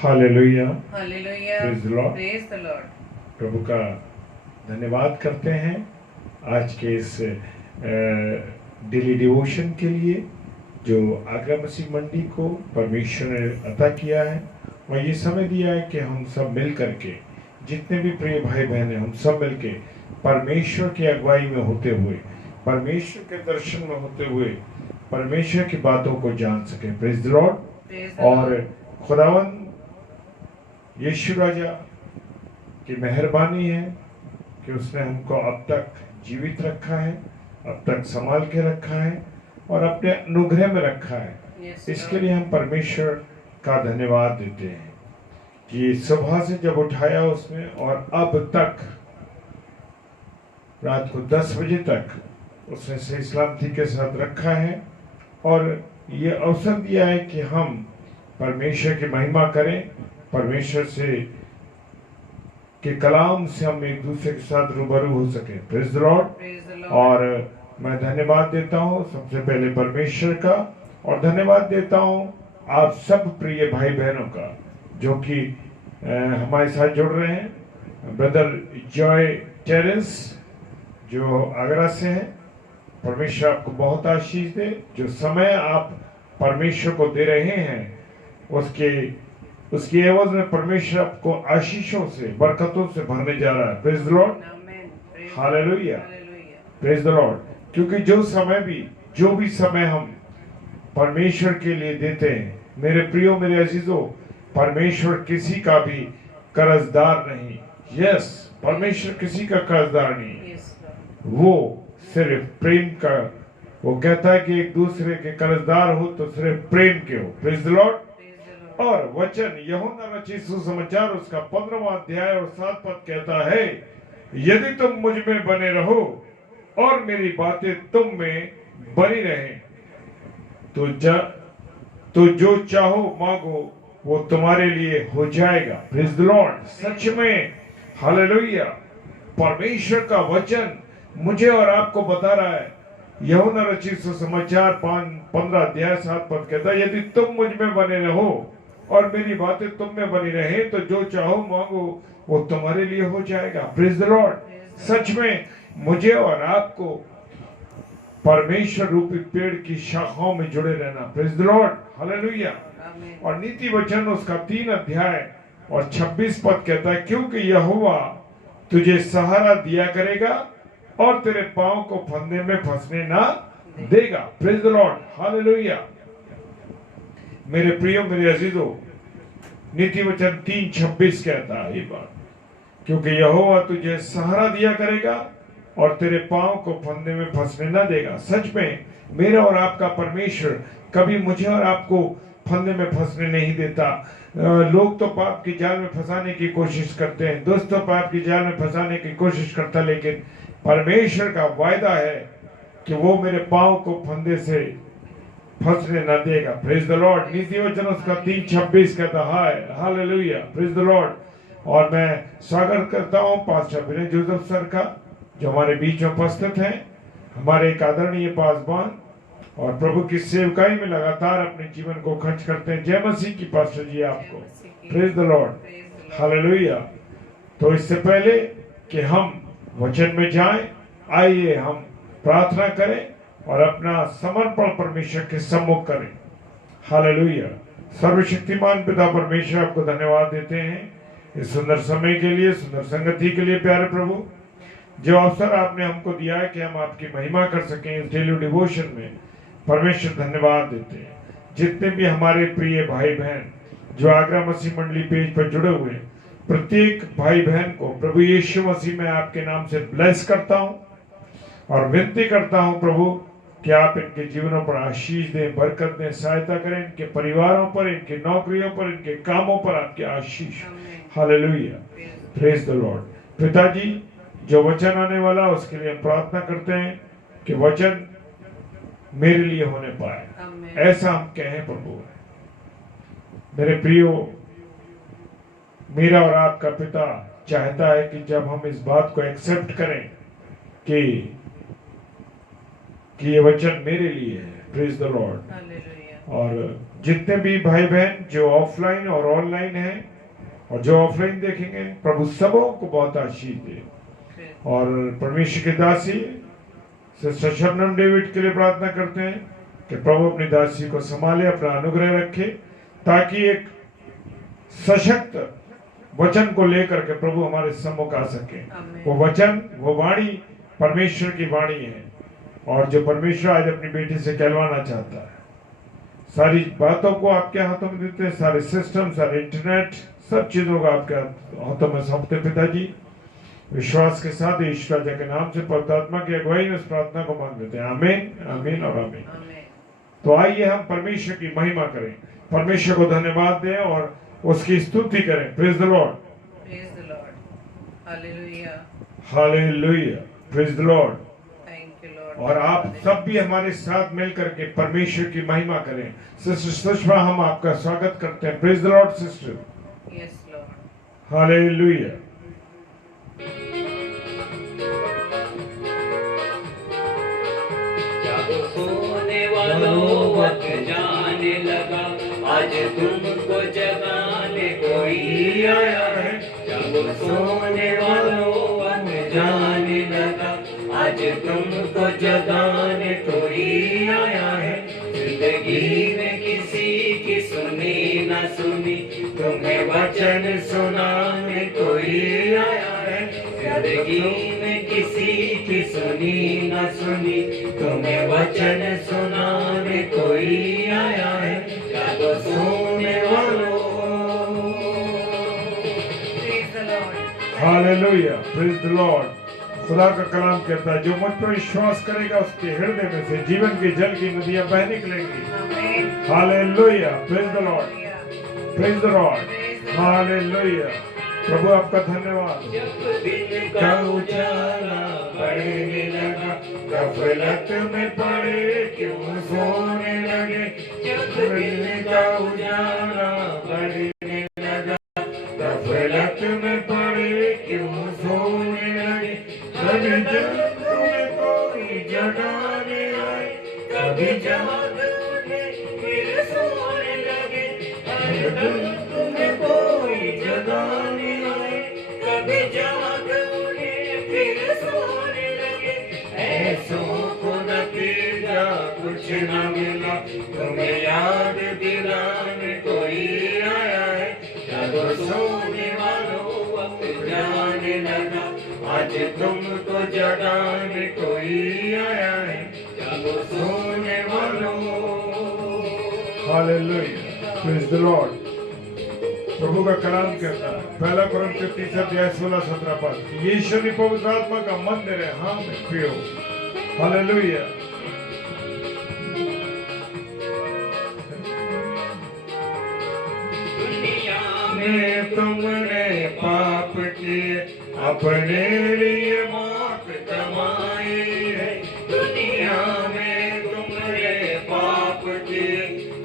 Hallelujah, hallelujah, praise the Lord. Praise the Lord. प्रभु का धन्यवाद करते हैं आज के इस डेली डिवोशन के लिए जो आगरा मसीह मंडी को परमेश्वर ने अता किया है और ये समय दिया है कि हम सब मिल करके, जितने भी प्रिय भाई बहन हैं, हम सब मिल के परमेश्वर की अगुवाई में होते हुए, परमेश्वर के दर्शन में होते हुए परमेश्वर की बातों को जान सके। Praise the Lord. और खुदावन यीशु राजा की मेहरबानी है कि उसने हमको अब तक जीवित रखा है, अब तक संभाल के रखा है और अपने अनुग्रह में रखा है। इसके लिए हम परमेश्वर का धन्यवाद देते हैं कि सुबह से जब उठाया उसने और अब तक रात को 10 बजे तक उसने सही सलामती के साथ रखा है और ये अवसर दिया है कि हम परमेश्वर की महिमा करें, परमेश्वर से के कलाम से हम एक दूसरे के साथ रूबरू हो सके। Praise the Lord. और मैं धन्यवाद देता हूँ सबसे पहले परमेश्वर का और धन्यवाद देता हूँ आप सब प्रिय भाई बहनों का जो कि हमारे साथ जुड़ रहे हैं। ब्रदर जॉय टेरेंस जो आगरा से हैं, परमेश्वर आपको बहुत आशीष दे। जो समय आप परमेश्वर को दे रहे हैं उसकी एवज में परमेश्वर आपको आशीषों से, बरकतों से भरने जा रहा है। Praise the Lord. Hallelujah, praise the Lord. क्योंकि जो भी समय हम परमेश्वर के लिए देते हैं, मेरे प्रियो, मेरे अजीजों, परमेश्वर किसी का भी कर्जदार नहीं। यस, परमेश्वर किसी का कर्जदार नहीं। वो सिर्फ प्रेम का, वो कहता है कि एक दूसरे के कर्जदार हो तो सिर्फ प्रेम के हो। Praise the Lord. और वचन यूहन्ना रचित सुसमाचार उसका 15वां अध्याय और 7 पद कहता है, यदि तुम मुझ में बने रहो और मेरी बातें तुम में बनी रहें तो जो चाहो मांगो वो तुम्हारे लिए हो जाएगा। Praise the Lord. सच में हालेलुया, परमेश्वर का वचन मुझे और आपको बता रहा है। यूहन्ना रचित सुसमाचार 15 अध्याय 7 पद कहता है, यदि तुम मुझ में बने रहो और मेरी बातें तुम में बनी रहे तो जो चाहो मांगो वो तुम्हारे लिए हो जाएगा। Praise the Lord. सच में मुझे और आपको परमेश्वर रूपी पेड़ की शाखाओं में जुड़े रहना। Praise the Lord. हालेलुया। और नीति वचन उसका 3 अध्याय और 26 पद कहता है, क्योंकि यहोवा तुझे सहारा दिया करेगा और तेरे पांव को फंदे में फंसने ना देगा। Praise the Lord. हालेलुया। मेरे प्रियो, मेरे अजीजों, नीति वचन 3:26 कहता है ये बात, क्योंकि यहोवा तुझे सहारा दिया करेगा और तेरे पांव को फंदे में फंसने न देगा। सच में मेरा और आपका परमेश्वर कभी मुझे और आपको फंदे में फंसने नहीं देता। लोग तो पाप की जाल में फंसाने की कोशिश करते हैं, दोस्तों पाप की जाल में फंसाने की कोशिश करता, लेकिन परमेश्वर का वायदा है कि वो मेरे पांव को फंदे से फंसने न देगा। Praise the Lord. नीति वचन उसका 3:26 कहता है। Hallelujah, praise the Lord. और मैं स्वागत करता हूँ पास्टर विनय जोसेफ सर का, जो हमारे बीच में उपस्थित हैं, हमारे एक आदरणीय पासवान और प्रभु की सेवकाई में लगातार अपने जीवन को खर्च करते हैं। जय मसीह की पास्टर जी आपको। Praise the Lord. हालेलुया। तो इससे पहले कि हम वचन में जाएं, आइए हम प्रार्थना करें और अपना समर्पण परमेश्वर के सम्मुख करें। हालेलुया। सर्वशक्तिमान पिता परमेश्वर, आपको धन्यवाद देते हैं इस सुंदर समय के लिए, सुंदर संगति के लिए। प्यारे प्रभु, जो अवसर आपने हमको दिया है कि हम आपकी महिमा कर सकें इस डेली डिवोशन में, परमेश्वर धन्यवाद देते हैं। जितने भी हमारे प्रिय भाई बहन जो आगरा मसीह मंडली पेज पर जुड़े हुए, प्रत्येक भाई बहन को प्रभु यीशु मसीह में आपके नाम से ब्लेस करता हूं और विनती करता हूं प्रभु कि आप इनके जीवनों पर आशीष दें, बरकत दें, सहायता करें, इनके परिवारों पर, इनके नौकरियों पर, इनके कामों पर आपके आशीष। Hallelujah, praise the Lord. पिताजी, जो वचन आने वाला उसके लिए हम प्रार्थना करते हैं कि वचन मेरे लिए होने पाए, ऐसा हम कहें प्रभु। मेरे प्रियो, मेरा और आपका पिता चाहता है कि जब हम इस बात को एक्सेप्ट करें कि ये वचन मेरे लिए है, प्रेज द लॉर्ड, और जितने भी भाई बहन जो ऑफलाइन और ऑनलाइन हैं और जो ऑफलाइन देखेंगे, प्रभु सबों को बहुत आशीष दे। और परमेश्वर की दासी सिस्टर शबनम डेविड के लिए प्रार्थना करते हैं कि प्रभु अपनी दासी को संभाले, अपना अनुग्रह रखे, ताकि एक सशक्त वचन को लेकर के प्रभु हमारे सम्मुख आ सके। वो वचन, वो वाणी परमेश्वर की वाणी है, और जो परमेश्वर आज अपनी बेटी से कहलवाना चाहता है। सारी बातों को आपके हाथों में देते हैं, सारे सिस्टम, सारे इंटरनेट, सब चीजों को आपके हाथों में सौंपते पिताजी। विश्वास के साथ ईश्वर राजा के नाम से पवित्रात्मा की अगुवाई में इस प्रार्थना को मांग लेते हैं। आमीन, आमीन और आमीन। तो आइए हम परमेश्वर की महिमा करें, परमेश्वर को धन्यवाद दें और उसकी स्तुति करें। Praise the Lord, praise the Lord, hallelujah, hallelujah, praise the Lord. Thank you Lord. और आप सब भी हमारे साथ मिलकर के परमेश्वर की महिमा करें। सिस्टर सुषमा, हम आपका स्वागत करते हैं। Praise the Lord sister. Yes Lord, hallelujah. सोने वालों वक्त जाने लगा, आज तुमको जगाने कोई आया है। जब सोने वालों वक्त जाने लगा, आज तुमको जगाने कोई आया है। जिंदगी में किसी की सुनी न सुनी, तुम्हें वचन सुनाने कोई आया है। जिंदगी में किसी की सुनी न सुनी, तुम्हें वचन सुनाने कोई आया है। जागो सोने वालों, praise the Lord, hallelujah, praise the Lord. खुदा का कलाम कहता है, जो मुझ पर विश्वास करेगा उसके हृदय में से जीवन के जल की नदियां बह निकलेंगी। Amen, hallelujah, praise the Lord, hallelujah, praise the Lord, hallelujah. प्रभु आपका धन्यवाद। जब दिन का उजाला बढ़ने लगा, गफलत में पड़े क्यों सोने लगे। जब दिन का उजाला बढ़ने लगा, गफलत में पड़े क्यों सोने लगे। कभी जब तुम्हें कोई जगाने आए, कभी जाग उठे फिर सोने लगे। हर दिन तुम्हें कोई जगाने आए, कभी जाग उठे फिर सोने लगे। ऐसों को नतीजा कुछ न मिला, तुम्हें याद दिलाने कोई आया है। जागो सोने वालों वक्त जाने लगा, आज तुमको जगाने कोई आया है। जागो सोने वालों, हालेलुया, प्रेज द लॉर्ड। प्रभु का कलाम कहता है, पहला कोरिन्थियों 3:16-17 पद, ये ईश्वर की पवित्र आत्मा का मंदिर है, हम पियो। हालेलुया। दुनिया में तुमने पाप किए, अपने लिए मौत कमाई है। दुनिया में तुमने पाप किए,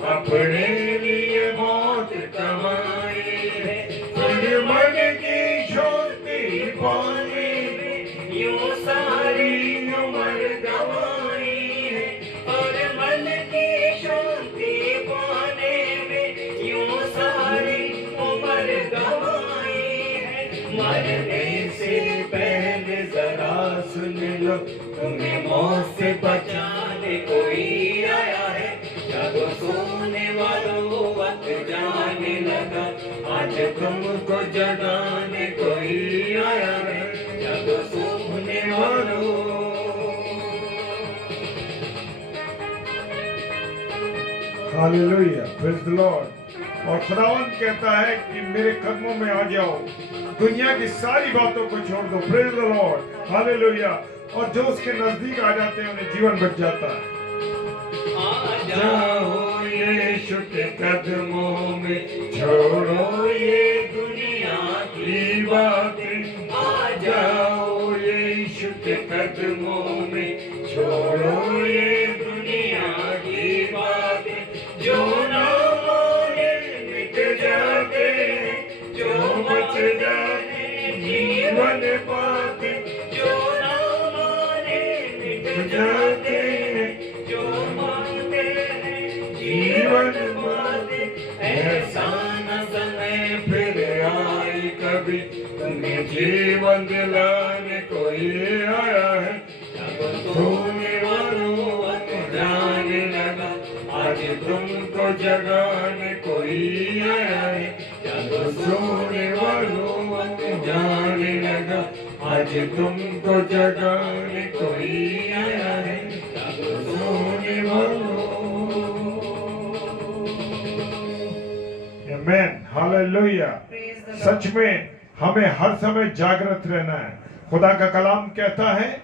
अपने लिए मौत कमाई है। फिर मन की शांति पाने में यूं सारी उम्र गवाई है। और मन की शांति पाने में यूं सारी उम्र गवाई है। मरने से पहले जरा सुन लो, तुम्हें मौत से बचाने कोई आया है। जागो सोने वालों वक्त जाने लगा, आज तुमको जगाने कोई आया है। जागो सोने वालों, हालेलुया, प्रेज द लॉर्ड। और खुदावंद कहता है कि मेरे कदमों में आ जाओ, दुनिया की सारी बातों को छोड़ दो। Praise the Lord, hallelujah. और जो उसके नजदीक आ जाते हैं उन्हें जीवन बच जाता है। आ जाओ यीशु के कदमों में, छोड़ो ये दुनिया की बातें। आ जाओ यीशु के कदमों में, छोड़ो ये दुनिया की बातें। जो ना माने मिट जाते हैं, जो बच जाते जीवन पाते। जो ना माने मिट जाते हैं, जो मानते हैं जीवन जीवन दिलाने कोई आया है, जब सोने वालों को जाने लगा, आज तुमको जगाने कोई आया है, जब सोने वालों को जाने लगा, आज तुमको जगाने कोई आया है, जब सोने वालों। आमेन, हालेलुया। Praise the Lord. सच में हमें हर समय जागृत रहना है। खुदा का कलाम कहता है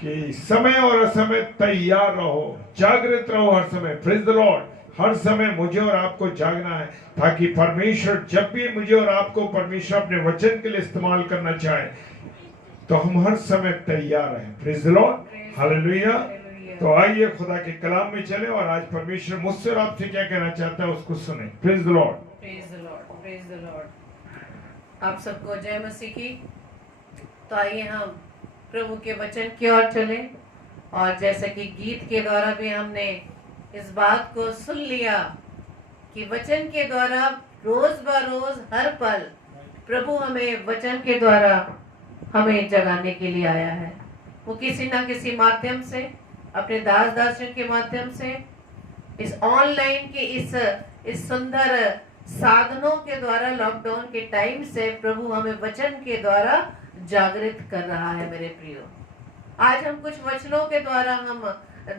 कि समय और असमय तैयार रहो, जागृत रहो हर समय। Praise the Lord. हर समय मुझे और आपको जागना है, ताकि परमेश्वर जब भी मुझे और आपको परमेश्वर अपने वचन के लिए इस्तेमाल करना चाहे तो हम हर समय तैयार रहें। Praise the Lord, hallelujah. तो आइए खुदा के कलाम में चले और आज परमेश्वर मुझसे और आपसे क्या कहना चाहता है उसको सुने। Praise the Lord. Praise the Lord. Praise the Lord. आप सबको जय मसीह की। तो आइए हम प्रभु के वचन की ओर चले, और जैसे कि गीत के द्वारा भी हमने इस बात को सुन लिया कि वचन के द्वारा रोज ब रोज हर पल प्रभु हमें वचन के द्वारा हमें जगाने के लिए आया है। वो किसी ना किसी माध्यम से, अपने दास दासियों के माध्यम से, इस ऑनलाइन के इस सुंदर साधनों के द्वारा, लॉकडाउन के टाइम से प्रभु हमें वचन के द्वारा जागृत कर रहा है। मेरे प्रियो, आज हम कुछ वचनों के द्वारा हम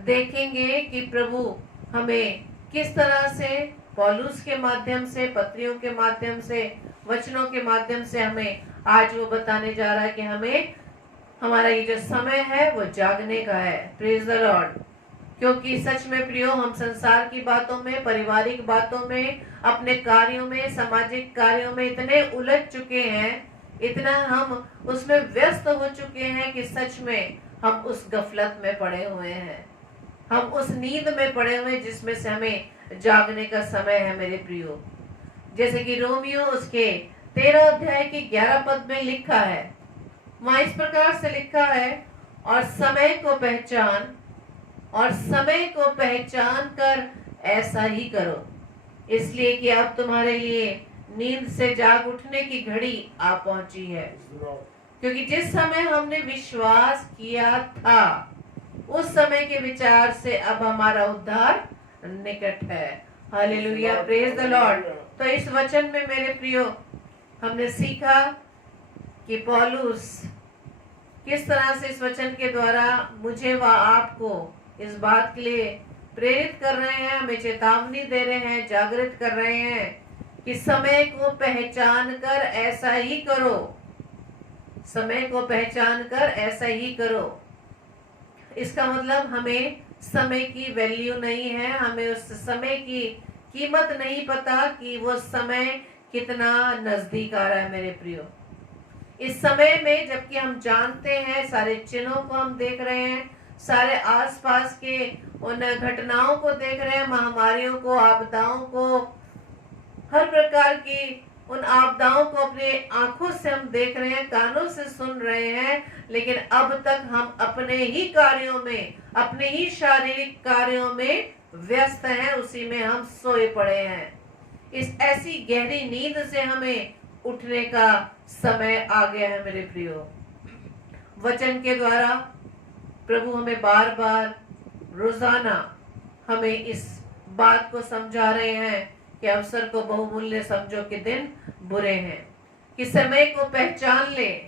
देखेंगे कि प्रभु हमें किस तरह से पौलुस के माध्यम से, पत्रियों के माध्यम से, वचनों के माध्यम से हमें आज वो बताने जा रहा है कि हमें हमारा ये जो समय है वो जागने का है। Praise the Lord. क्योंकि सच में प्रियो, हम संसार की बातों में, पारिवारिक बातों में, अपने कार्यों में, सामाजिक कार्यों में इतने उलझ चुके हैं, इतना हम उसमें व्यस्त हो चुके हैं कि सच में हम उस गफलत में पड़े हुए हैं, हम उस नींद में पड़े हुए हैं जिसमें से हमें जागने का समय है। मेरे प्रियो, जैसे कि रोमियो उसके 13 अध्याय के 11 पद में लिखा है, वहां इस प्रकार से लिखा है, और समय को पहचान कर ऐसा ही करो, इसलिए कि अब तुम्हारे लिए नींद से जाग उठने की घड़ी आ पहुंची है। क्योंकि जिस समय हमने विश्वास किया था उस समय के विचार से अब हमारा उद्धार निकट है। Hallelujah, praise the Lord. तो इस वचन में मेरे प्रियो हमने सीखा कि पौलुस किस तरह से इस वचन के द्वारा मुझे व आपको इस बात के लिए प्रेरित कर रहे हैं, हमें चेतावनी दे रहे हैं, जागृत कर रहे हैं कि समय को पहचान कर ऐसा ही करो, समय को पहचान कर ऐसा ही करो। इसका मतलब हमें समय की वैल्यू नहीं है, हमें उस समय की कीमत नहीं पता कि वो समय कितना नजदीक आ रहा है। मेरे प्रियो, इस समय में जबकि हम जानते हैं, सारे चिन्हों को हम देख रहे हैं, सारे आसपास के उन घटनाओं को देख रहे हैं, महामारियों को, आपदाओं को, हर प्रकार की उन आपदाओं को अपने आंखों से हम देख रहे हैं, कानों से सुन रहे हैं, लेकिन अब तक हम अपने ही कार्यों में, अपने ही शारीरिक कार्यों में व्यस्त हैं, उसी में हम सोए पड़े हैं। इस ऐसी गहरी नींद से हमें उठने का समय आ गया है। मेरे प्रियो, वचन के द्वारा प्रभु हमें बार बार रोजाना हमें इस बात को समझा रहे हैं कि अवसर को बहुमूल्य समझो कि दिन बुरे हैं, कि समय को पहचान ले,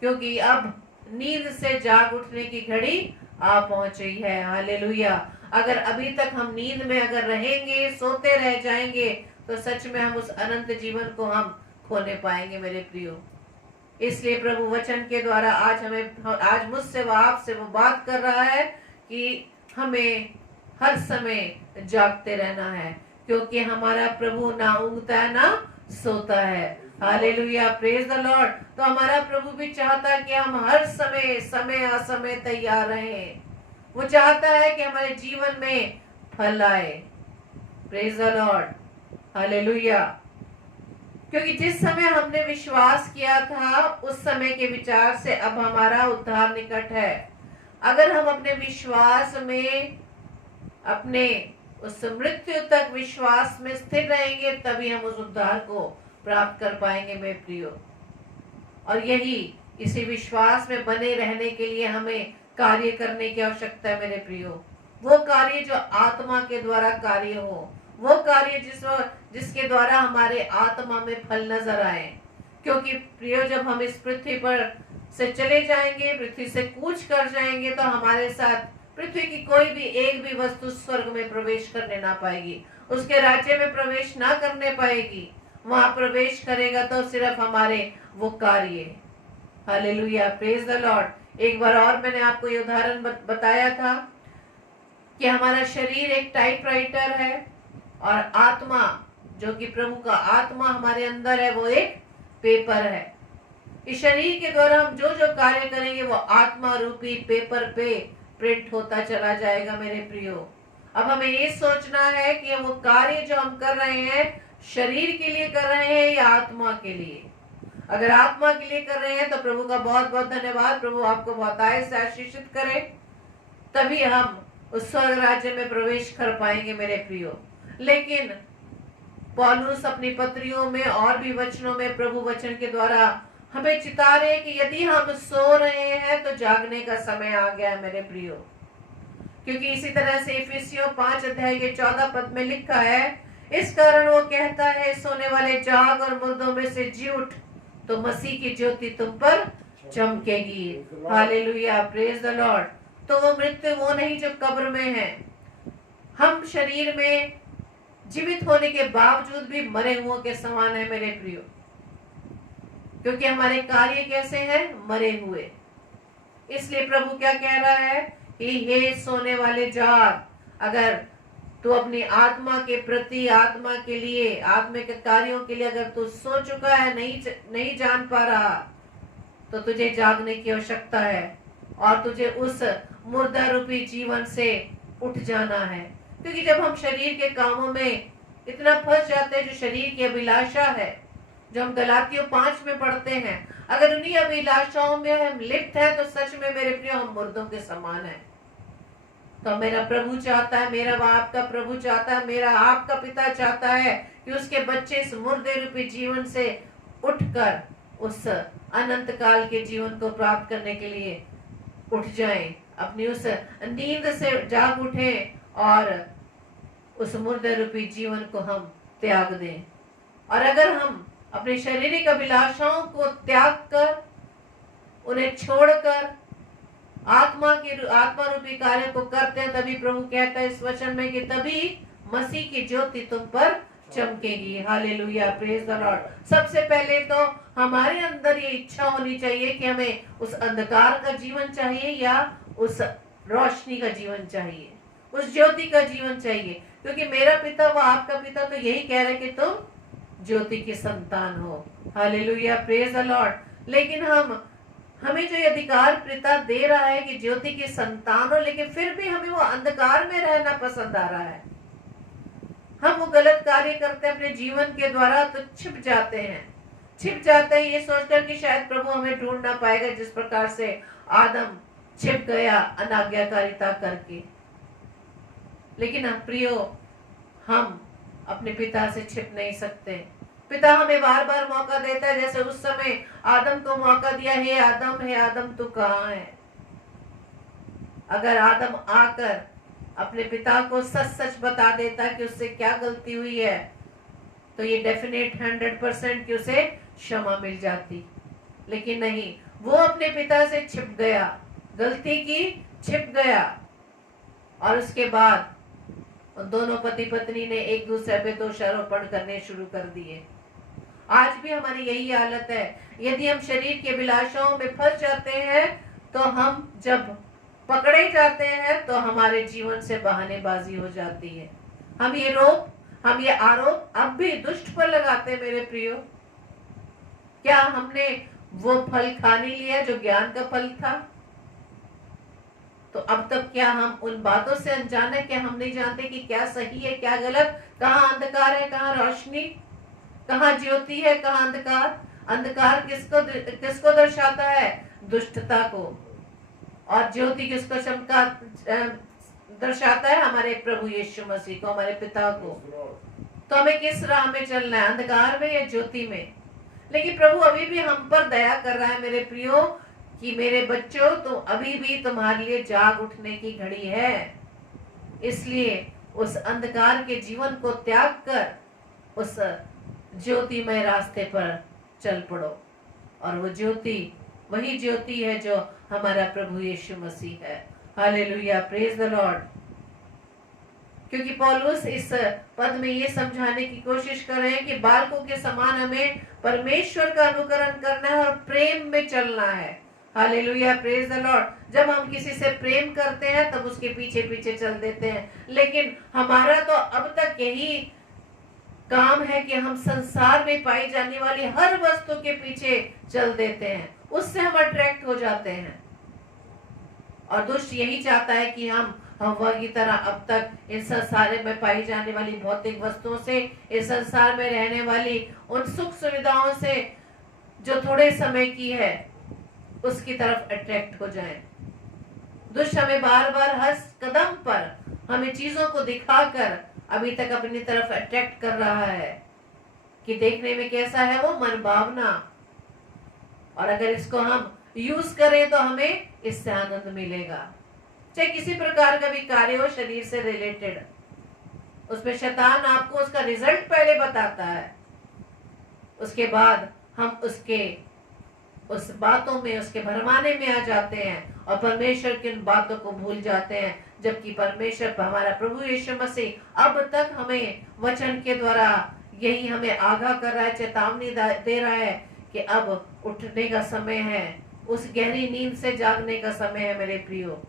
क्योंकि अब नींद से जाग उठने की घड़ी आ पहुंची है। हालेलुया। अगर अभी तक हम नींद में अगर रहेंगे, सोते रह जाएंगे, तो सच में हम उस अनंत जीवन को हम खोने पाएंगे। मेरे प्रियो, इसलिए प्रभु वचन के द्वारा आज मुझसे व आपसे वो बात कर रहा है कि हमें हर समय जागते रहना है, क्योंकि हमारा प्रभु ना ऊँगता है ना सोता है। Hallelujah, praise the Lord. तो हमारा प्रभु भी चाहता है कि हम हर समय असमय तैयार रहें। वो चाहता है कि हमारे जीवन में फल आए। Praise the Lord, hallelujah. क्योंकि जिस समय हमने विश्वास किया था उस समय के विचार से अब हमारा उद्धार निकट है। अगर हम अपने विश्वास में, अपने उस मृत्यु तक विश्वास में स्थिर रहेंगे, तभी हम उस उद्धार को प्राप्त कर पाएंगे। मेरे प्रियो, और यही इसी विश्वास में बने रहने के लिए हमें कार्य करने की आवश्यकता है मेरे प्रियो। वो कार्य जो आत्मा के द्वारा कार्य हो, वो कार्य जिसके द्वारा हमारे आत्मा में फल नजर आए। क्योंकि प्रियो, जब हम इस पृथ्वी पर से चले जाएंगे, पृथ्वी से कूच कर जाएंगे, तो हमारे साथ पृथ्वी की कोई भी एक भी वस्तु स्वर्ग में प्रवेश करने ना पाएगी, उसके राज्य में प्रवेश ना करने पाएगी। वहां प्रवेश करेगा तो सिर्फ हमारे वो कार्य। Hallelujah, praise the Lord. एक बार और मैंने आपको ये उदाहरण बताया था कि हमारा शरीर एक टाइपराइटर है और आत्मा, जो कि प्रभु का आत्मा हमारे अंदर है, वो एक पेपर है। इस शरीर के द्वारा हम जो जो कार्य करेंगे वो आत्मा रूपी पेपर पे प्रिंट होता चला जाएगा मेरे प्रियो। अब हमें ये सोचना है कि वो कार्य जो हम कर रहे हैं शरीर के लिए कर रहे हैं या आत्मा के लिए। अगर आत्मा के लिए कर रहे हैं तो प्रभु का बहुत बहुत धन्यवाद, प्रभु आपको बहुतायत से आशीषित करे, तभी हम उस स्वर्ग राज्य में प्रवेश कर पाएंगे मेरे प्रियो। लेकिन पौलुस अपनी पत्रियों में और भी वचनों में प्रभु वचन के द्वारा हमें चिता रहे कि यदि हम सो रहे हैं तो जागने का समय आ गया है मेरे प्रियो। क्योंकि इसी तरह से इफिसियों 5 अध्याय के 14 पद में लिखा है, इस कारण वो कहता है, सोने वाले जाग और मुर्दों में से जी उठ, तो मसीह की ज्योति तुम पर चमकेगी। Hallelujah, praise the Lord. तो वो मृत्यु वो नहीं जो कब्र में है। हम शरीर में जीवित होने के बावजूद भी मरे हुओं के समान है मेरे प्रियो, क्योंकि हमारे कार्य कैसे हैं, मरे हुए। इसलिए प्रभु क्या कह रहा है कि हे सोने वाले जाग, अगर तू अपनी आत्मा के प्रति, आत्मा के लिए, आत्मिक कार्यों के लिए अगर तू सो चुका है, नहीं जान पा रहा, तो तुझे जागने की आवश्यकता है और तुझे उस मुर्दा रूपी जीवन से उठ जाना है। क्योंकि जब हम शरीर के कामों में इतना फंस जाते हैं, जो शरीर की अभिलाषा है, जो हम गलातियों 5 में पढ़ते हैं, अगर उन्हीं अभिलाषाओं में हम लिप्त हैं तो सच में मेरे प्रिय हम मुर्दों के समान हैं। तो मेरा प्रभु चाहता है, मेरा आपका प्रभु चाहता है, मेरा आपका पिता चाहता है कि उसके बच्चे इस मुर्दे रूपी जीवन से उठकर उस अनंत काल के जीवन को प्राप्त करने के लिए उठ जाएं, अपनी उस नींद से जाग उठें और उस मुर्दे रूपी जीवन को हम त्याग दें। और अगर हम अपने शारीरिक अभिलाषाओं को त्याग कर, उन्हें छोड़कर आत्मा रूपी कार्य को करते हैं, तभी प्रभु कहता है इस वचन में कि तभी मसीह की ज्योति तुम पर चमकेगी। Hallelujah, praise the Lord. सबसे पहले तो हमारे अंदर ये इच्छा होनी चाहिए कि हमें उस अंधकार का जीवन चाहिए या उस रोशनी का जीवन चाहिए, उस ज्योति का जीवन चाहिए। क्योंकि मेरा पिता व आपका पिता तो यही कह रहे कि तुम ज्योति की संतान हो। Hallelujah, praise the Lord. लेकिन हमें जो अधिकार पिता दे रहा है कि ज्योति की संतान हो, लेकिन फिर भी हमें वो अंधकार में रहना पसंद आ रहा है। हम वो गलत कार्य करते हैं अपने जीवन के द्वारा, तो छिप जाते हैं ये सोचकर कि शायद प्रभु हमें ढूंढ ना पाएगा, जिस प्रकार से आदम छिप गया अनाज्ञाकारिता करके। लेकिन प्रियो, हम अपने पिता से छिप नहीं सकते। पिता हमें बार बार मौका देता है, जैसे उस समय आदम को मौका दिया, हे आदम तू कहाँ है। अगर आदम आकर अपने पिता को सच सच बता देता कि उससे क्या गलती हुई है, तो ये डेफिनेट 100% कि उसे क्षमा मिल जाती। लेकिन नहीं, वो अपने पिता से छिप गया, गलती की, छिप गया, और उसके बाद दोनों पति पत्नी ने एक दूसरे पे दोषारोपण करने शुरू कर दिए। आज भी हमारी यही हालत है। यदि हम शरीर की अभिलाषाओं में फंस जाते हैं, तो हम जब पकड़े जाते हैं तो हमारे जीवन से बहानेबाजी हो जाती है। हम ये आरोप अब भी दुष्ट पर लगाते हैं मेरे प्रियो। क्या हमने वो फल खा नहीं लिया जो ज्ञान का फल था? तो अब तक क्या हम उन बातों से अनजान है? क्या हम नहीं जानते कि क्या सही है, क्या गलत, कहाँ अंधकार है, कहाँ रोशनी, कहाँ ज्योति है, कहाँ अंधकार? अंधकार किसको दर्शाता है? दुष्टता को। और ज्योति किसको चमका दर्शाता है? हमारे प्रभु यीशु मसीह को, हमारे पिता को। तो हमें किस राह में चलना है, अंधकार में या ज्योति में? लेकिन प्रभु अभी भी हम पर दया कर रहा है मेरे प्रियो, कि मेरे बच्चों तो अभी भी तुम्हारे लिए जाग उठने की घड़ी है। इसलिए उस अंधकार के जीवन को त्याग कर उस ज्योतिमय रास्ते पर चल पड़ो। और वो ज्योति वही ज्योति है जो हमारा प्रभु यीशु मसीह है। Hallelujah, praise the Lord. क्योंकि पौलुस इस पद में ये समझाने की कोशिश कर रहे हैं कि बालकों के समान हमें परमेश्वर का अनुकरण करना है और प्रेम में चलना है। Hallelujah, praise the Lord. जब हम किसी से प्रेम करते हैं तब उसके पीछे पीछे चल देते हैं, लेकिन हमारा तो अब तक यही काम है कि हम संसार में पाई जाने वाली हर वस्तु के पीछे चल देते हैं, उससे हम अट्रैक्ट हो जाते हैं। और दुष्ट यही चाहता है कि हम हव्वा की तरह अब तक इस संसार में पाई जाने वाली भौतिक वस्तुओं से, इस संसार में रहने वाली उन सुख सुविधाओं से जो थोड़े समय की है, उसकी तरफ अट्रैक्ट हो जाएं। दुष्ट हमें बार बार हर कदम पर हमें चीजों को दिखाकर अभी तक अपनी तरफ अट्रैक्ट कर रहा है कि देखने में कैसा है वो मनभावना, और अगर इसको हम यूज करें तो हमें इससे आनंद मिलेगा। चाहे किसी प्रकार का भी कार्य हो शरीर से रिलेटेड, उसमें शैतान आपको उसका रिजल्ट पहले बताता है, उसके बाद हम उस बातों में, उसके भरमाने में आ जाते हैं और परमेश्वर की उन बातों को भूल जाते हैं। जबकि परमेश्वर हमारा प्रभु यीशु मसीह अब तक हमें वचन के द्वारा यही हमें आगाह कर रहा है, चेतावनी दे रहा है कि अब उठने का समय है, उस गहरी नींद से जागने का समय है मेरे प्रियो।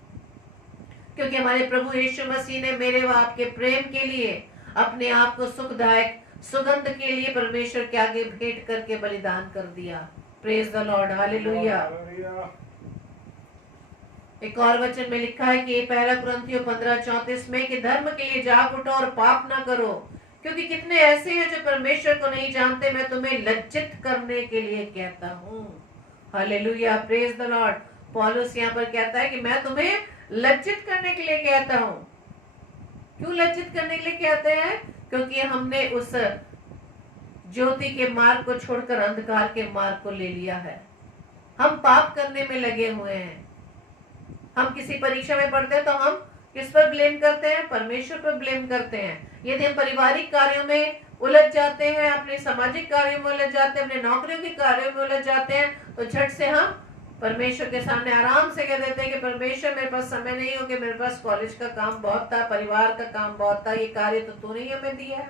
क्योंकि हमारे प्रभु यीशु मसीह ने मेरे व आपके प्रेम के लिए अपने आप को सुखदायक सुगंध के लिए परमेश्वर के आगे भेंट करके बलिदान कर दिया। Praise the Lord, hallelujah. एक और वचन में लिखा है कि 1 कुरिन्थियों 15:34 में कि धर्म के लिए जाग उठो और पाप ना करो, क्योंकि कितने ऐसे हैं जो परमेश्वर को नहीं जानते। मैं तुम्हें लज्जित करने के लिए कहता हूँ। Hallelujah, praise the Lord. पौलुस यहाँ पर कहता है कि मैं तुम्हें लज्जित करने के लिए कहता हूँ। क्यों लज्जित करने के लिए कहते हैं? क्योंकि हमने उस ज्योति के मार्ग को छोड़कर अंधकार के मार्ग को ले लिया है। हम पाप करने में लगे हुए हैं। हम किसी परीक्षा में पढ़ते हैं तो हम किस पर ब्लेम करते हैं? परमेश्वर पर ब्लेम करते हैं। यदि हम पारिवारिक कार्यों में उलझ जाते हैं, अपने सामाजिक कार्यों में उलझ जाते हैं, अपने नौकरियों के कार्यों में उलझ जाते हैं, तो झट से हम परमेश्वर के सामने आराम से कह देते हैं कि परमेश्वर मेरे पास समय नहीं हो, कि मेरे पास कॉलेज का काम बहुत था, परिवार का काम बहुत था, ये कार्य तो तूने ही हमें दिया है।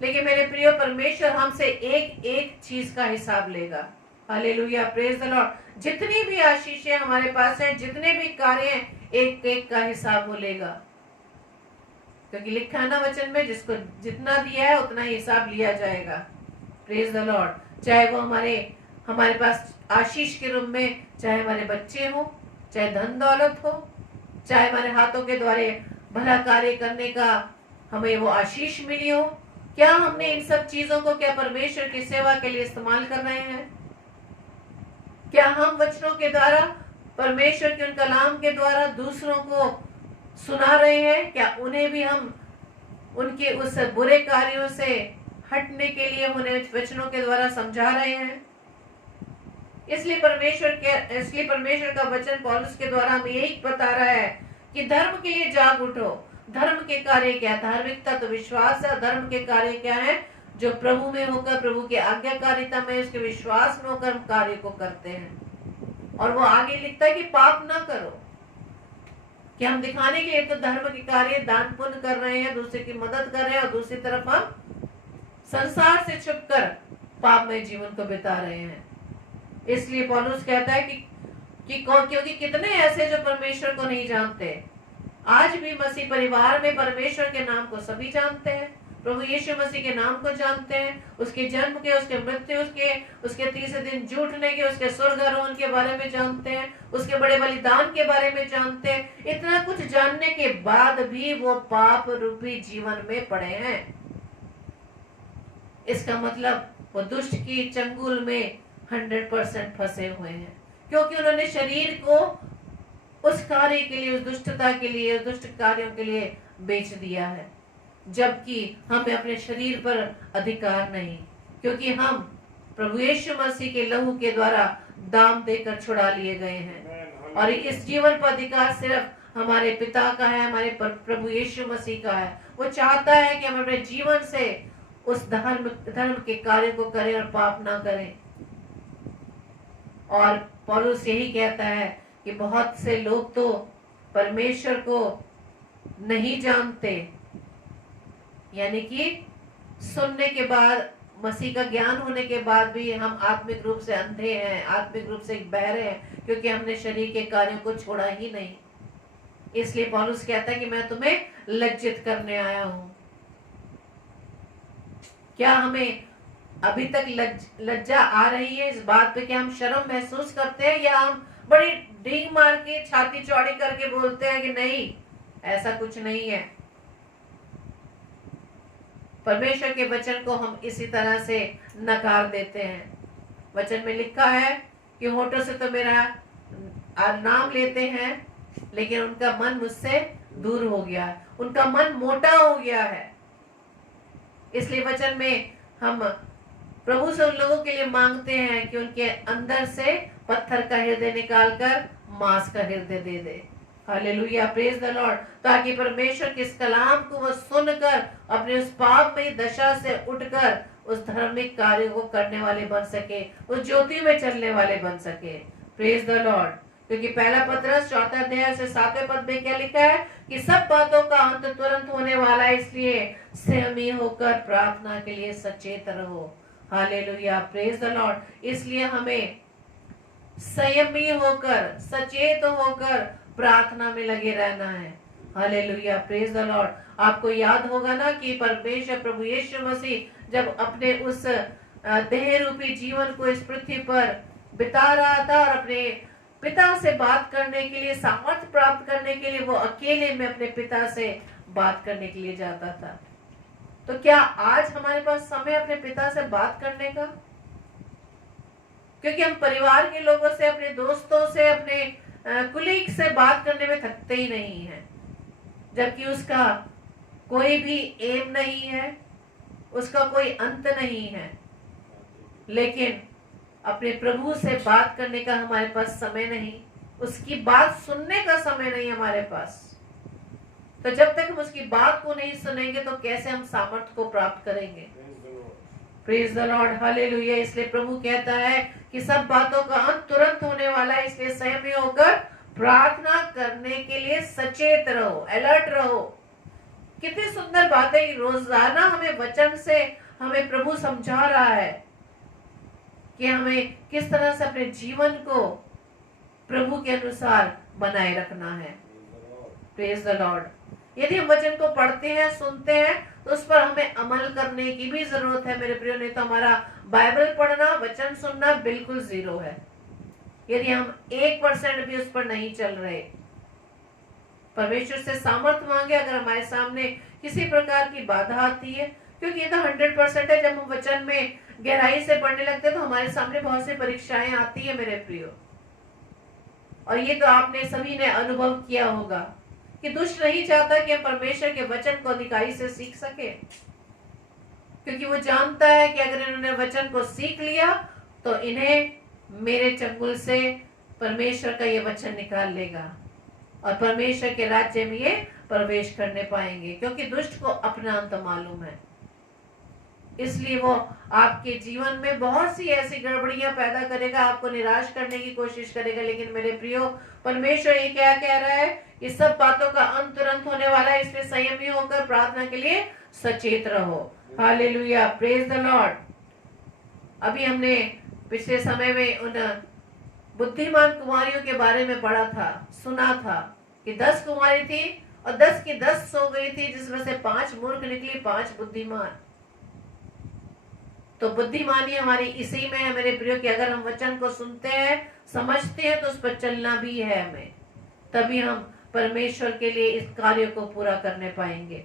लेकिन मेरे प्रिय, परमेश्वर हमसे एक एक चीज का हिसाब लेगा। Hallelujah, praise the Lord. जितनी भी आशीषें हमारे पास हैं, जितने भी कार्य हैं, एक एक का हिसाब वो लेगा। क्योंकि लिखा है ना वचन में, जिसको जितना दिया है उतना ही हिसाब लिया जाएगा। Praise the Lord. चाहे वो हमारे पास आशीष के रूप में, चाहे हमारे बच्चे हो, चाहे धन दौलत हो, चाहे हमारे हाथों के द्वारा भला कार्य करने का हमें वो आशीष मिली हो, क्या हमने इन सब चीजों को क्या परमेश्वर की सेवा के लिए इस्तेमाल कर रहे हैं? क्या हम वचनों के द्वारा, परमेश्वर के उन कलाम के द्वारा दूसरों को सुना रहे हैं? क्या उन्हें भी हम उनके उस बुरे कार्यों से हटने के लिए उन्हें वचनों के द्वारा समझा रहे हैं? इसलिए परमेश्वर का वचन पौलुस के द्वारा हमें यही बता रहा है कि धर्म के लिए जाग उठो। धर्म के कार्य क्या? धार्मिकता तो विश्वास है। धर्म के कार्य क्या है? जो प्रभु में होकर, प्रभु की आज्ञाकारिता में, उसके विश्वास में होकर हम कार्य को करते हैं। और वो आगे लिखता है कि पाप ना करो। कि हम दिखाने के लिए तो धर्म के कार्य, दान पुण्य कर रहे हैं, दूसरे की मदद कर रहे हैं, और दूसरी तरफ हम संसार से छुपकर पाप में जीवन को बिता रहे हैं। इसलिए पौलुस कहता है कि क्योंकि कितने ऐसे जो परमेश्वर को नहीं जानते। आज भी मसीह परिवार में परमेश्वर के नाम को सभी जानते हैं, प्रभु यीशु मसीह के नाम को जानते हैं, उसके जन्म के, उसके मृत्यु के, उसके तीसरे दिन जी उठने के, उसके स्वर्गारोहण के बारे में जानते हैं, उसके बड़े बलिदान के बारे में जानते हैं। इतना कुछ जानने के बाद भी वो पाप रूपी जीवन में पड़े हैं। इसका मतलब वो दुष्ट की चंगुल में 100% फंसे हुए हैं, क्योंकि उन्होंने शरीर को उस कार्य के लिए, उस दुष्टता के लिए, उस दुष्ट कार्यों के लिए बेच दिया है। जबकि हमें अपने शरीर पर अधिकार नहीं, क्योंकि हम प्रभु यीशु मसीह के लहू के द्वारा दाम देकर छुड़ा लिए गए हैं। और इस जीवन पर अधिकार सिर्फ हमारे पिता का है, हमारे प्रभु यीशु मसीह का है। वो चाहता है कि हम अपने जीवन से उस धर्म के कार्य को करें और पाप ना करें। और पौलुस यही कहता है कि बहुत से लोग तो परमेश्वर को नहीं जानते, यानी कि सुनने के बाद, मसीह का ज्ञान होने के बाद भी हम आत्मिक रूप से अंधे हैं, आत्मिक रूप से बहरे हैं, क्योंकि हमने शरीर के कार्यों को छोड़ा ही नहीं। इसलिए पौलुस कहता है कि मैं तुम्हें लज्जित करने आया हूं। क्या हमें अभी तक लज्जा आ रही है इस बात पे कि हम शर्म महसूस करते हैं, या हम बड़ी डींग मार के छाती चौड़ी करके बोलते हैं कि नहीं, ऐसा कुछ नहीं है। परमेश्वर के वचन को हम इसी तरह से नकार देते हैं। वचन में लिखा है कि होठों से तो मेरा नाम लेते हैं, लेकिन उनका मन मुझसे दूर हो गया है, उनका मन मोटा हो गया है। इसलिए वचन में हम प्रभु से उन लोगों के लिए मांगते हैं कि उनके अंदर से पत्थर का हृदय निकालकर मांस का हृदय दे दे। Hallelujah, praise the Lord. ताकि परमेश्वर के इस कलाम को वो सुनकर अपने उस पाप में दशा से उठकर उस धार्मिक कार्य को करने वाले बन सके, उस ज्योति में चलने वाले बन सके। Praise the Lord. क्योंकि पहला पत्रस 4 अध्याय से 7वें पद में क्या लिखा है कि सब बातों का अंत तुरंत होने वाला है, इसलिए संयमी होकर प्रार्थना के लिए सचेत रहो। Hallelujah, praise the Lord. इसलिए हमें संयमी होकर, सचेत होकर प्रार्थना में लगे रहना है। Hallelujah, praise the Lord. आपको याद होगा ना कि परमेश्वर प्रभु यीशु मसीह जब अपने उस देह रूपी जीवन को इस पृथ्वी पर बिता रहा था और अपने पिता से बात करने के लिए, सामर्थ्य प्राप्त करने के लिए वो अकेले में अपने पिता से बात करने के लिए जाता था। तो क्या आज हमारे पास समय अपने पिता से बात करने का? क्योंकि हम परिवार के लोगों से, अपने दोस्तों से, अपने कुलीग से बात करने में थकते ही नहीं है, जबकि उसका कोई भी एम नहीं है, उसका कोई अंत नहीं है। लेकिन अपने प्रभु से बात करने का हमारे पास समय नहीं, उसकी बात सुनने का समय नहीं हमारे पास। तो जब तक हम उसकी बात को नहीं सुनेंगे तो कैसे हम सामर्थ्य को प्राप्त करेंगे? Praise the Lord, hallelujah. इसलिए प्रभु कहता है कि सब बातों का अंत तुरंत होने वाला है, इसलिए संयमी होकर प्रार्थना करने के लिए सचेत रहो, अलर्ट रहो। कितनी सुंदर बातें रोजाना हमें वचन से हमें प्रभु समझा रहा है कि हमें किस तरह से अपने जीवन को प्रभु के अनुसार बनाए रखना है। Praise the Lord. यदि हम वचन को पढ़ते हैं, सुनते हैं, तो उस पर हमें अमल करने की भी जरूरत है मेरे प्रियो। नहीं तो हमारा बाइबल पढ़ना, वचन सुनना बिल्कुल जीरो है, यदि हम 1% भी उस पर नहीं चल रहे। परमेश्वर से सामर्थ्य मांगे अगर हमारे सामने किसी प्रकार की बाधा आती है, क्योंकि ये तो 100% है। जब हम वचन में गहराई से पढ़ने लगते हैं तो हमारे सामने बहुत सी परीक्षाएं आती है मेरे प्रियो। और ये तो आपने सभी ने अनुभव किया होगा कि दुष्ट नहीं चाहता कि हम परमेश्वर के वचन को अधिकाई से सीख सके, क्योंकि वो जानता है कि अगर इन्होंने वचन को सीख लिया तो इन्हें मेरे चंगुल से परमेश्वर का ये वचन निकाल लेगा और परमेश्वर के राज्य में ये प्रवेश करने पाएंगे, क्योंकि दुष्ट को अपना अंत मालूम है। इसलिए वो आपके जीवन में बहुत सी ऐसी गड़बड़ियां पैदा करेगा, आपको निराश करने की कोशिश करेगा। लेकिन मेरे प्रियो, परमेश्वर ये क्या कह रहा है कि सब बातों का अंत तुरंत होने वाला है, इसलिए संयमी होकर प्रार्थना के लिए सचेत रहो। Hallelujah, praise the Lord. अभी हमने पिछले समय में उन बुद्धिमान कुमारियों के बारे में पढ़ा था, सुना था कि 10 कुमारी थी और 10 की 10 सो गई थी, जिसमें से 5 मूर्ख निकली, 5 बुद्धिमान। तो बुद्धिमानी हमारी इसी में है मेरे प्रियो कि अगर हम वचन को सुनते हैं, समझते हैं, तो उस पर चलना भी है हमें, तभी हम परमेश्वर के लिए इस कार्य को पूरा करने पाएंगे।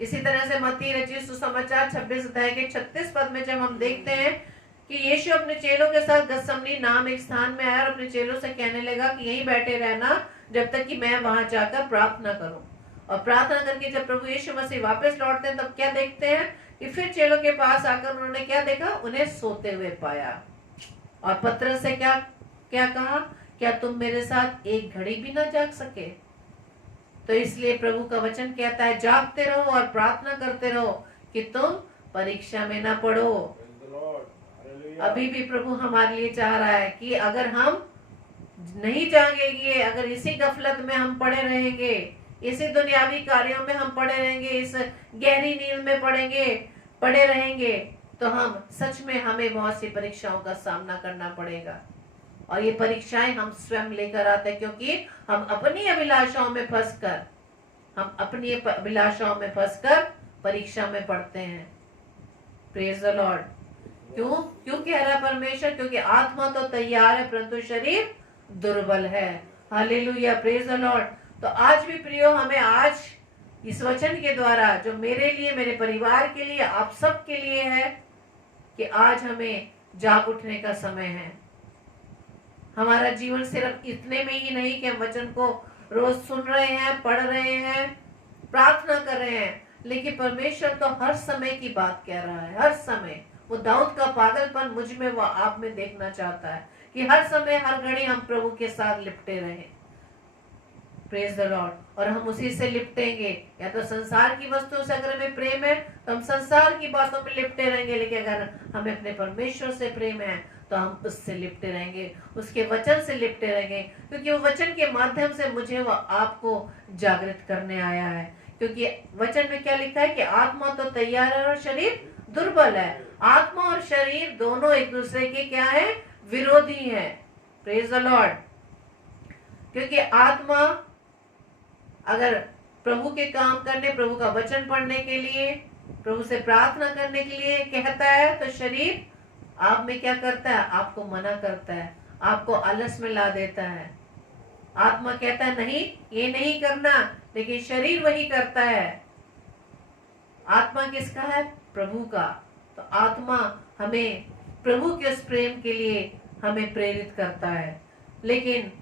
इसी तरह से मत्ती रचित सुसमाचार 26 अध्याय के 36 पद में जब हम देखते हैं कि यीशु अपने चेलों के साथ गतसमनी नाम एक स्थान में आया और अपने चेलों से कहने लगा कि यहीं बैठे रहना जब तक कि मैं वहां जाकर प्रार्थना करूं। और प्रार्थना करके जब प्रभु यीशु मसीह वापस लौटते हैं तब क्या देखते हैं फिर चेलों के पास आकर उन्होंने क्या देखा? उन्हें सोते हुए पाया। और पतरस से क्या क्या कहा? क्या तुम मेरे साथ एक घड़ी भी ना जाग सके? तो इसलिए प्रभु का वचन कहता है, जागते रहो और प्रार्थना करते रहो कि तुम परीक्षा में ना पड़ो। अभी भी प्रभु हमारे लिए चाह रहा है कि अगर हम नहीं जागेंगे, अगर इसी गफलत में हम पड़े रहेंगे, इसी दुनियावी कार्यों में हम पड़े रहेंगे, इस गहरी नींद में पड़े रहेंगे, तो हम सच में हमें बहुत सी परीक्षाओं का सामना करना पड़ेगा। और ये परीक्षाएं हम स्वयं लेकर आते हैं, क्योंकि हम अपनी अभिलाषाओं में फंसकर परीक्षा में पढ़ते हैं। Praise the Lord. क्यों कह रहा है परमेश्वर? क्योंकि आत्मा तो तैयार है परंतु शरीर दुर्बल है। Hallelujah, praise the Lord. तो आज भी प्रियो, हमें आज इस वचन के द्वारा, जो मेरे लिए, मेरे परिवार के लिए, आप सब के लिए है, कि आज हमें जाग उठने का समय है। हमारा जीवन सिर्फ इतने में ही नहीं कि हम वचन को रोज सुन रहे हैं, पढ़ रहे हैं, प्रार्थना कर रहे हैं, लेकिन परमेश्वर तो हर समय की बात कह रहा है। हर समय वो दाऊद का पागलपन मुझ में, वो आप में देखना चाहता है कि हर समय, हर घड़ी हम प्रभु के साथ लिपटे रहें। Praise the Lord. और हम उसी से लिपटेंगे। या तो संसार की वस्तुओं से अगर हमें प्रेम है तो हम संसार की बातों में लिपटे रहेंगे, लेकिन अगर हमें अपने परमेश्वर से प्रेम है तो हम उससे लिपटे रहेंगे, उसके वचन से लिपटे रहेंगे, क्योंकि वो वचन के माध्यम से मुझे व आपको जागृत करने आया है। क्योंकि वचन में क्या लिखा है कि आत्मा तो तैयार है और शरीर दुर्बल है। आत्मा और शरीर दोनों एक दूसरे के क्या है? विरोधी हैं। Praise the Lord. क्योंकि आत्मा अगर प्रभु के काम करने, प्रभु का वचन पढ़ने के लिए, प्रभु से प्रार्थना करने के लिए कहता है, तो शरीर आप में क्या करता है? आपको मना करता है, आपको आलस में ला देता है। आत्मा कहता है नहीं, ये नहीं करना, लेकिन शरीर वही करता है। आत्मा किसका है? प्रभु का। तो आत्मा हमें प्रभु के उस प्रेम के लिए हमें प्रेरित करता है, लेकिन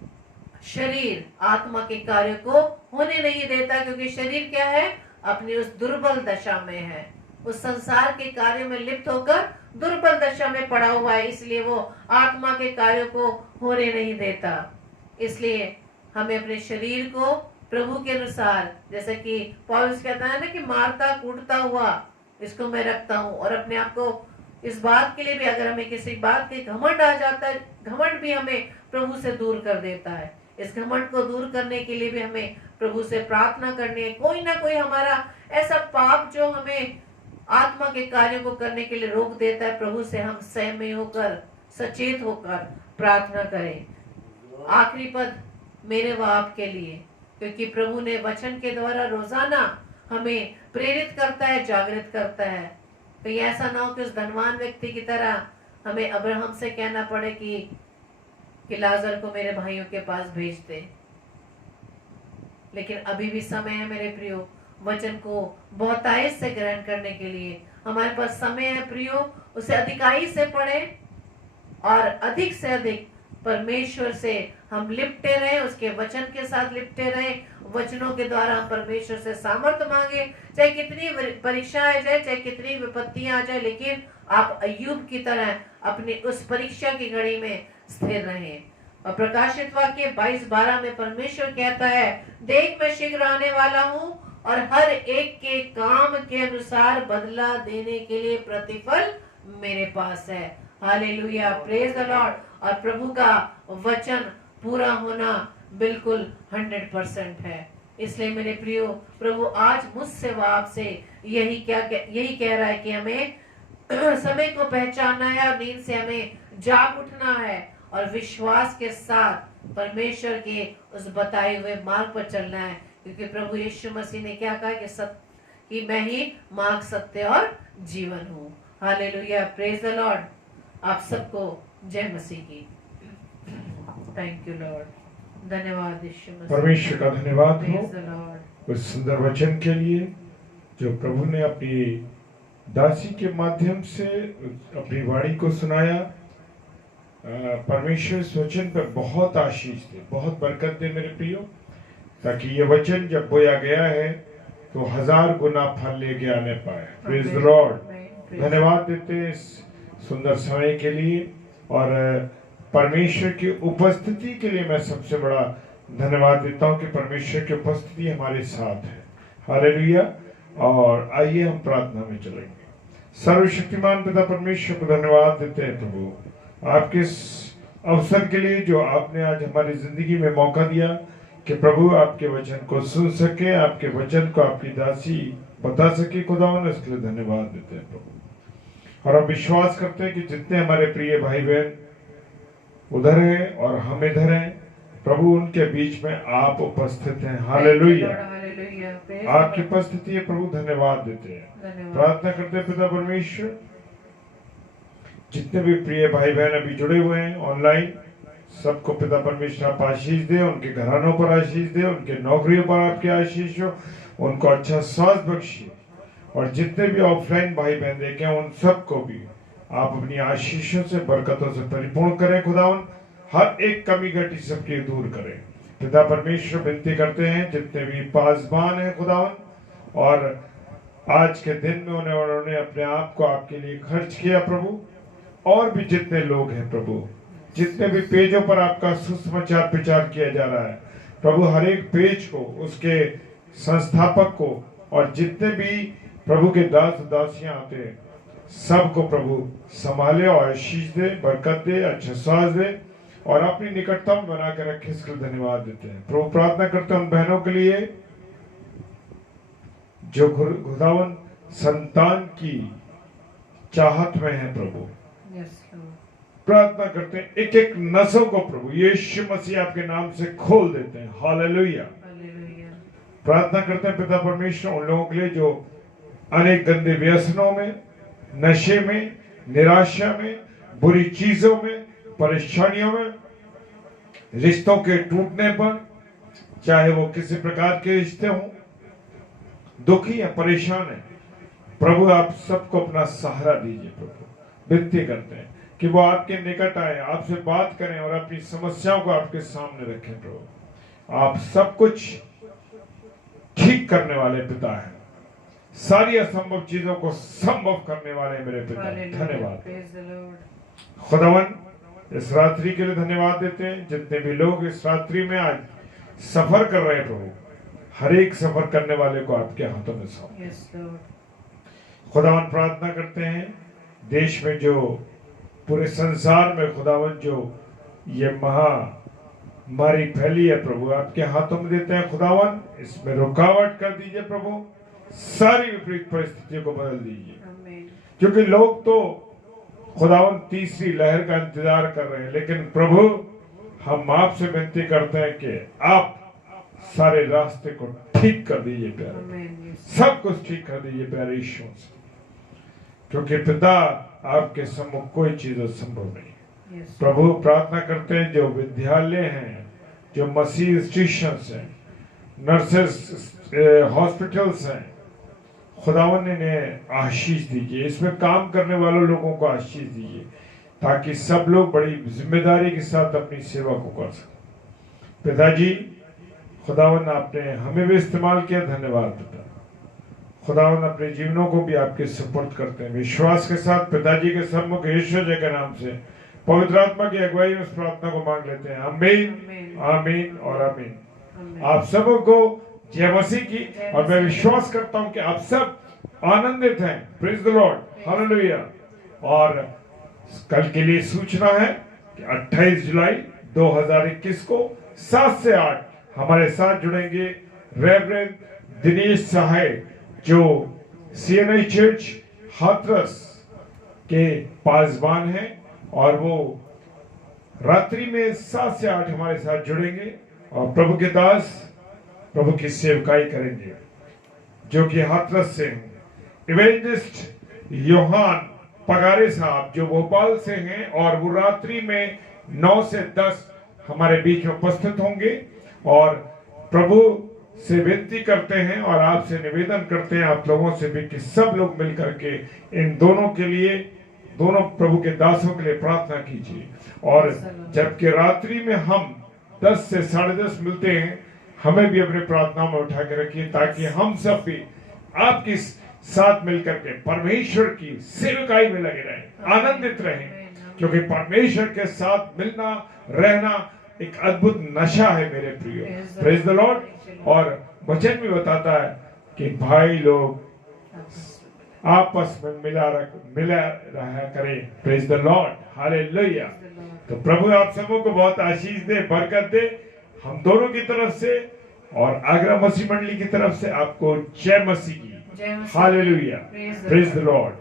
शरीर आत्मा के कार्य को होने नहीं देता, क्योंकि शरीर क्या है? अपनी उस दुर्बल दशा में है, उस संसार के कार्यों में लिप्त होकर दुर्बल दशा में पड़ा हुआ है, इसलिए वो आत्मा के कार्यों को होने नहीं देता। इसलिए हमें अपने शरीर को प्रभु के अनुसार, जैसे कि पौलुस कहता है ना कि मारता कूटता हुआ इसको मैं रखता हूँ। और अपने आप को इस बात के लिए भी, अगर हमें किसी बात के घमंड आ जाता है, घमंड भी हमें प्रभु से दूर कर देता है। इस घमंड को दूर करने के लिए भी हमें प्रभु से प्रार्थना करनी है। कोई ना कोई हमारा ऐसा पाप जो हमें आत्मा के कार्यों को करने के लिए रोक देता है, प्रभु से हम संयमी होकर, सचेत होकर प्रार्थना करें। आखिरी पद मेरे व आपके लिए, क्योंकि प्रभु ने वचन के द्वारा रोजाना हमें प्रेरित करता है, जागृत करता है। तो ये ऐसा ना हो कि उस धनवान व्यक्ति की तरह हमें अब्राहम से कहना पड़े कि लाजर को मेरे भाइयों के पास भेज दे। लेकिन अभी भी समय है मेरे प्रियो, वचन को बहुतायत से ग्रहण करने के लिए हमारे पास समय है प्रियो। उसे अधिकाई से पढ़े और अधिक से अधिक परमेश्वर से हम लिपटे रहे, उसके वचन के साथ लिपटे रहे। वचनों के द्वारा हम परमेश्वर से सामर्थ्य मांगे, चाहे कितनी परीक्षा आ जाए, चाहे कितनी विपत्तियां आ जाए, लेकिन आप अय्यूब की तरह अपनी उस परीक्षा की घड़ी में स्थिर रहें। और प्रकाशित वाक्य 22:12 में परमेश्वर कहता है, देख मैं शीघ्र आने वाला हूँ और हर एक के काम के अनुसार बदला देने के लिए प्रतिफल मेरे पास है। Hallelujah, praise the Lord. और प्रभु का वचन पूरा होना बिल्कुल 100% है। इसलिए मेरे प्रियो, प्रभु आज मुझसे व आपसे यही कह रहा है कि हमें समय को पहचानना है और नींद से हमें जाग उठना है और विश्वास के साथ परमेश्वर के उस बताए हुए मार्ग पर चलना है। क्योंकि प्रभु यीशु मसीह ने क्या कहा कि मैं ही मार्ग, सत्य और जीवन हूँ। Hallelujah, praise the Lord. आप सबको जय मसीह की। Thank you Lord. धन्यवाद यीशु मसीह। परमेश्वर का धन्यवाद हो प्रेज द लॉर्ड। उस सुंदर वचन के लिए जो प्रभु ने अपनी दासी के माध्यम से अपनी वाणी को सुनाया। परमेश्वर इस वचन पर बहुत आशीष दे, बहुत बरकत दे मेरे प्रियो, ताकि ये वचन जब बोया गया है तो 1000 गुना फल लेके आने पाए। Praise the Lord. धन्यवाद देते हैं इस सुंदर समय के लिए और परमेश्वर की उपस्थिति के लिए मैं सबसे बड़ा धन्यवाद देता हूं कि परमेश्वर की उपस्थिति हमारे साथ है। हालेलुया। और आइए हम प्रार्थना में चलेंगे। सर्वशक्तिमान पिता परमेश्वर को धन्यवाद देते हैं प्रभु आपके इस अवसर के लिए जो आपने आज हमारी जिंदगी में मौका दिया कि प्रभु आपके वचन को सुन सके, आपके वचन को आपकी दासी बता सके। खुदावन इसके लिए धन्यवाद देते हैं प्रभु। और हम विश्वास करते हैं कि जितने हमारे प्रिय भाई बहन उधर हैं और हम इधर हैं प्रभु, उनके बीच में आप उपस्थित हैं। हालेलुया। आपकी उपस्थिति है प्रभु, धन्यवाद देते हैं। प्रार्थना करते हैं पिता परमेश्वर, जितने भी प्रिय भाई बहन अभी जुड़े हुए हैं ऑनलाइन, सबको पिता परमेश्वर आप आशीष दे, उनके घरानों पर आशीष दे, उनके नौकरियों पर आपकी आशीष हो, उनको अच्छा स्वास्थ्य बख्शिए। और जितने भी ऑफलाइन भाई बहन देखे उन सबको भी आप अपनी आशीषों से, बरकतों से परिपूर्ण करें। खुदावन हर एक कमी घटी सबकी दूर करें। पिता परमेश्वर विनती करते हैं जितने भी पासबान हैं खुदावन, और आज के दिन में उन्होंने अपने आप को आपके लिए खर्च किया प्रभु, और भी जितने लोग हैं प्रभु, जितने भी पेजों पर आपका सुसमाचार प्रचार किया जा रहा है प्रभु, हर एक पेज को, उसके संस्थापक को, और जितने भी प्रभु के दास दासियां आते हैं सबको प्रभु संभाले और आशीष दे, बरकत दे, अच्छा स्वास्थ्य दे और अपनी निकटता में बना कर रखे। इसके लिए धन्यवाद देते हैं प्रभु। प्रार्थना करते हैं उन बहनों के लिए जो खुदावन संतान की चाहत में है प्रभु। प्रार्थना करते हैं एक एक नसों को प्रभु यीशु मसीह आपके नाम से खोल देते हैं। हालेलुया। प्रार्थना करते हैं पिता परमेश्वर उन लोगों के लिए जो अनेक गंदे व्यसनों में, नशे में, निराशा में, बुरी चीजों में, परेशानियों में, रिश्तों के टूटने पर, चाहे वो किसी प्रकार के रिश्ते हों, दुखी है, परेशान है प्रभु, आप सबको अपना सहारा दीजिए प्रभु। विनती करते हैं कि वो आपके निकट आए, आपसे बात करें और अपनी समस्याओं को आपके सामने रखें प्रभु। आप सब कुछ ठीक करने वाले पिता हैं, सारी असंभव चीजों को संभव करने वाले मेरे पिता। धन्यवाद खुदावन, इस रात्रि के लिए धन्यवाद देते हैं। जितने भी लोग इस रात्रि में आज सफर कर रहे हैं प्रभु, हर एक सफर करने वाले को आपके हाथों में सौंप। खुदावन प्रार्थना करते हैं देश में, जो पूरे संसार में खुदावन जो ये महामारी फैली है प्रभु, आपके हाथों में देते हैं खुदावन। इसमें रुकावट कर दीजिए प्रभु, सारी विपरीत परिस्थितियों को बदल दीजिए, क्योंकि लोग तो खुदावन तीसरी लहर का इंतजार कर रहे हैं, लेकिन प्रभु हम आपसे विनती करते हैं कि आप सारे रास्ते को ठीक कर दीजिए प्यारे, सब कुछ ठीक कर दीजिए प्यारे यीशु से, क्योंकि पिता आपके सम्मुख कोई चीज असंभव नहीं। प्रभु प्रार्थना करते हैं जो विद्यालय हैं, जो मसीह इंस्टीट्यूशंस हैं, नर्सेस हॉस्पिटल्स हैं, खुदावन ने आशीष दीजिए, इसमें काम करने वालों लोगों को आशीष दीजिए, ताकि सब लोग बड़ी जिम्मेदारी के साथ अपनी सेवा को कर सकें। पिताजी खुदावन आपने हमें भी इस्तेमाल किया, धन्यवाद पिता। खुदावन अपने जीवनों को भी आपके सुपुर्द करते हैं विश्वास के साथ। पिताजी के सम्मुख यीशु जी के नाम से पवित्र आत्मा की अगुवाई में इस प्रार्थना को मांग लेते हैं। आमीन, आमीन और आमीन। आप सबों को जय मसीह की। और मैं विश्वास करता हूं कि आप सब आनंदित हैं। Praise the Lord, hallelujah. और कल के लिए सूचना है कि 28 जुलाई 2021 को 7 से 8 हमारे साथ जुड़ेंगे रेवरेंड दिनेश सहाय, जो CNI चर्च हाथरस के पासबान हैं, और वो रात्रि में 7 से 8 हमारे साथ जुड़ेंगे और प्रभु के दास प्रभु की सेवकाई करेंगे, जो कि हाथरस से हैं। इवेंजलिस्ट योहान पगारे साहब जो भोपाल से हैं, और वो रात्रि में 9 से 10 हमारे बीच में उपस्थित होंगे। और प्रभु से विनती करते हैं और आपसे निवेदन करते हैं, आप लोगों से भी, कि सब लोग मिलकर के इन दोनों के लिए, दोनों प्रभु के दासों के लिए प्रार्थना कीजिए। और जबकि रात्रि में हम 10 से 10:30 मिलते हैं, हमें भी अपनी प्रार्थनाओं में उठा के रखिए, ताकि हम सब भी आपकी साथ मिलकर के परमेश्वर की सेवकाई में लगे रहें, आनंदित रहें, क्योंकि परमेश्वर के साथ मिलना रहना एक अद्भुत नशा है मेरे प्रियो। Praise the Lord. और वचन भी बताता है कि भाई लोग आपस में मिला रहा करें। Praise the Lord, hallelujah. तो प्रभु आप सबों को बहुत आशीष दे, बरकत दे, हम दोनों की तरफ से और आगरा मसीह मंडली की तरफ से आपको जय मसीह की। Hallelujah, praise the Lord.